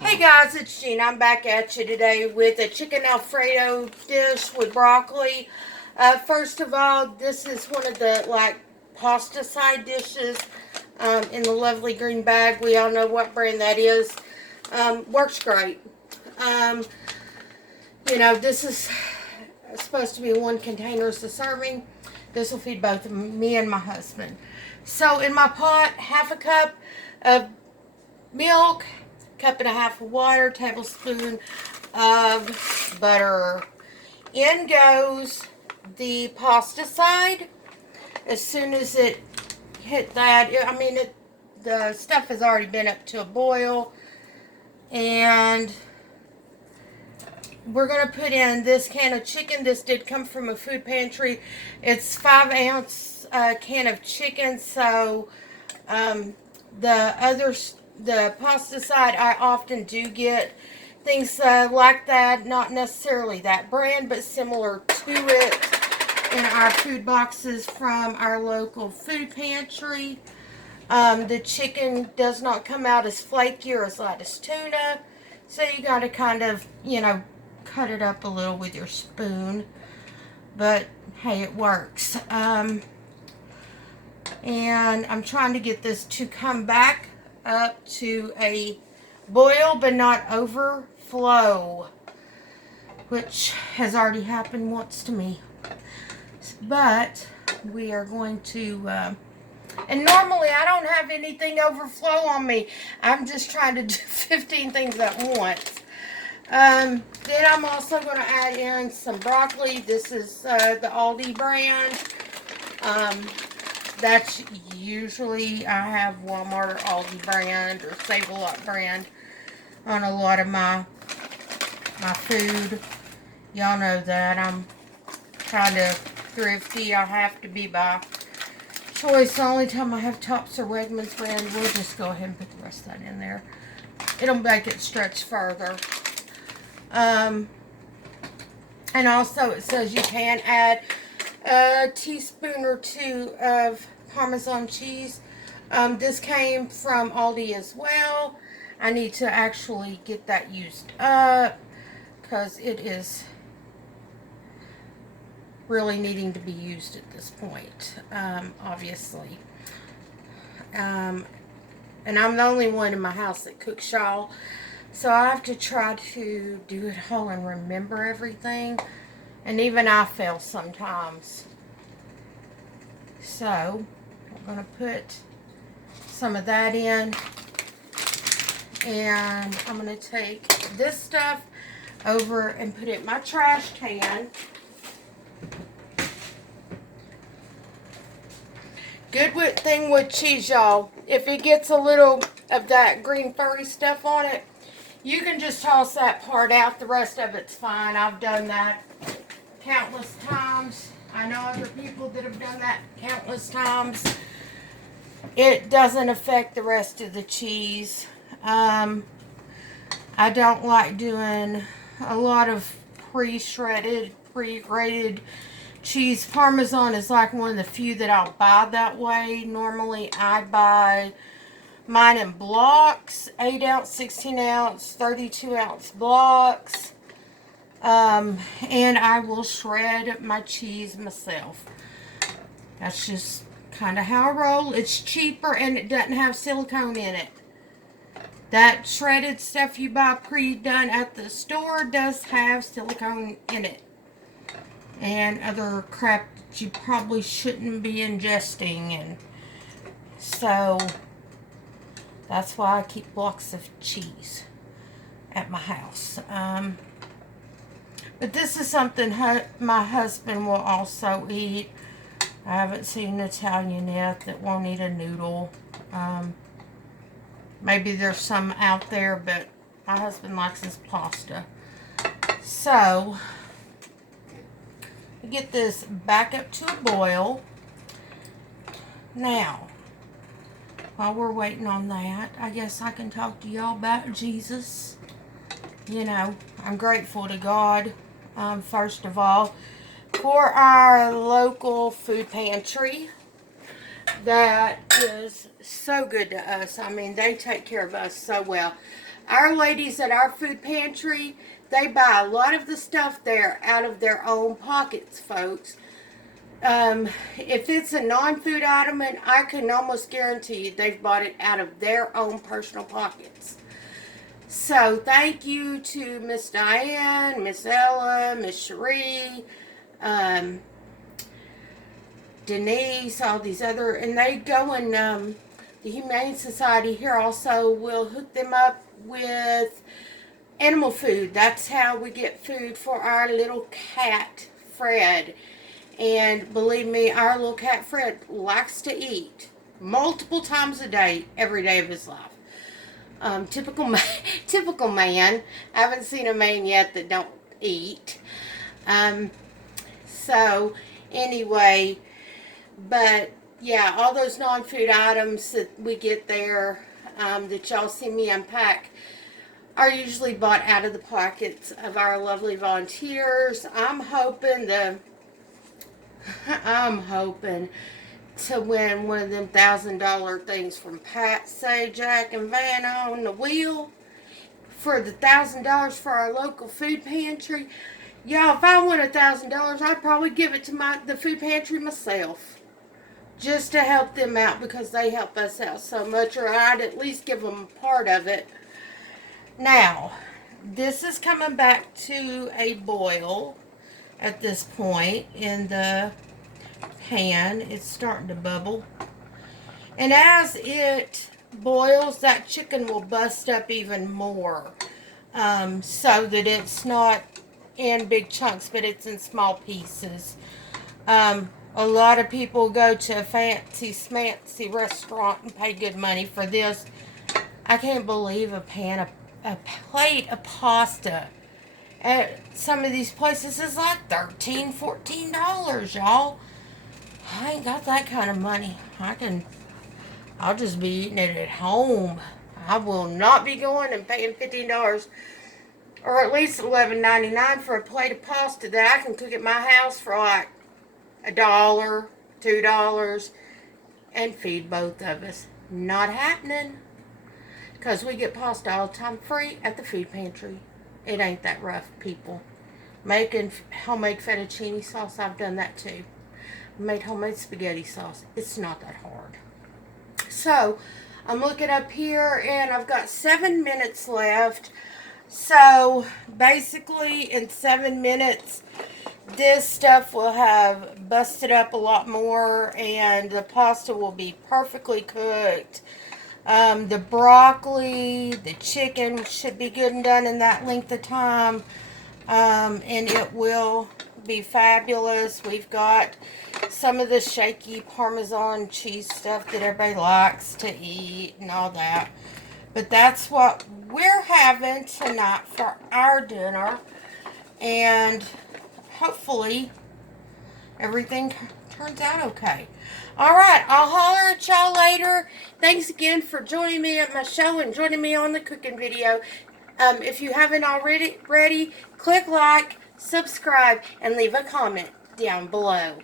Hey guys, it's Jean. I'm back at you today with a chicken Alfredo dish with broccoli. First of all, this is one of the pasta side dishes in the lovely green bag. We all know what brand that is. Works great. Um, this is supposed to be one container as a serving. This will feed both me and my husband. So in my pot, half a cup of milk, cup and a half of water, tablespoon of butter. In goes the pasta side. As soon as it hit that, the stuff has already been up to a boil, and we're going to put in this can of chicken. This did come from a food pantry. It's 5-ounce can of chicken, so the pasta side, I often do get things like that, not necessarily that brand, but similar to it in our food boxes from our local food pantry. The chicken does not come out as flaky or as light as tuna, so you got to kind of, cut it up a little with your spoon, but hey, it works. And I'm trying to get this to come back up to a boil but not overflow, which has already happened once to me. But we are going to and normally I don't have anything overflow on me. I'm just trying to do 15 things at once. Then I'm also going to add in some broccoli. This is the Aldi brand. That's usually, I have Walmart or Aldi brand or Save-A-Lot brand on a lot of my food. Y'all know that I'm kind of thrifty. I have to be by choice. The only time I have Tops or Wegmans brand, we'll just go ahead and put the rest of that in there. It'll make it stretch further. And also it says you can add a teaspoon or two of Parmesan cheese. This came from Aldi as well. I need to actually get that used up because it is really needing to be used at this point, obviously. And I'm the only one in my house that cooks, y'all. So I have to try to do it all and remember everything. And even I fail sometimes. So I'm going to put some of that in. And I'm going to take this stuff over and put it in my trash can. Good thing with cheese, y'all. If it gets a little of that green furry stuff on it, you can just toss that part out. The rest of it's fine. I've done that countless times. I know other people that have done that countless times. It doesn't affect the rest of the cheese. I don't like doing a lot of pre-shredded, pre-grated cheese. Parmesan is like one of the few that I'll buy that way. Normally I buy mine in blocks, 8-ounce, 16-ounce, 32-ounce blocks. And I will shred my cheese myself. That's just kind of how I roll. It's cheaper and it doesn't have silicone in it. That shredded stuff you buy pre-done at the store does have silicone in it. And other crap that you probably shouldn't be ingesting. And so that's why I keep blocks of cheese at my house. But this is something my husband will also eat. I haven't seen an Italian yet that won't eat a noodle. Maybe there's some out there, but my husband likes his pasta. So, get this back up to a boil. Now, while we're waiting on that, I guess I can talk to y'all about Jesus. You know, I'm grateful to God, first of all, for our local food pantry. That is so good to us. I mean, they take care of us so well. Our ladies at our food pantry, they buy a lot of the stuff there out of their own pockets, folks. If it's a non-food item, and I can almost guarantee you they've bought it out of their own personal pockets. So thank you to Miss Diane, Miss Ella, Miss Cherie, Denise, all these other, and they go and the Humane Society here also will hook them up with animal food. That's how we get food for our little cat, Fred. And believe me, our little cat, Fred, likes to eat multiple times a day, every day of his life. Typical man. I haven't seen a man yet that don't eat. So, anyway, but yeah, all those non-food items that we get there, that y'all see me unpack, are usually bought out of the pockets of our lovely volunteers. I'm hoping to win one of them $1,000 things from Pat, Sajak, and Vanna on the wheel for the $1,000 for our local food pantry. Y'all, if I won $1,000, I'd probably give it to the food pantry myself, just to help them out because they help us out so much, or I'd at least give them a part of it. Now, this is coming back to a boil at this point in the pan. It's starting to bubble, and as it boils, that chicken will bust up even more, so that it's not in big chunks, but it's in small pieces. A lot of people go to a fancy smancy restaurant and pay good money for this. I can't believe a plate of pasta at some of these places is like $13, $14, y'all. I ain't got that kind of money. I'll just be eating it at home. I will not be going and paying $15 or at least $11.99 for a plate of pasta that I can cook at my house for like $1, $2, and feed both of us. Not happening. Because we get pasta all the time free at the food pantry. It ain't that rough, people. Making homemade fettuccine sauce, I've done that too. Made homemade spaghetti sauce. It's not that hard. So, I'm looking up here and I've got 7 minutes left. So, basically, in 7 minutes, this stuff will have busted up a lot more and the pasta will be perfectly cooked. The broccoli, the chicken should be good and done in that length of time. And it will be fabulous. We've got some of the shaky Parmesan cheese stuff that everybody likes to eat and all that. But that's what we're having tonight for our dinner. And hopefully everything turns out okay. Alright, I'll holler at y'all later. Thanks again for joining me at my show and joining me on the cooking video. If you haven't already, click like, subscribe, and leave a comment down below.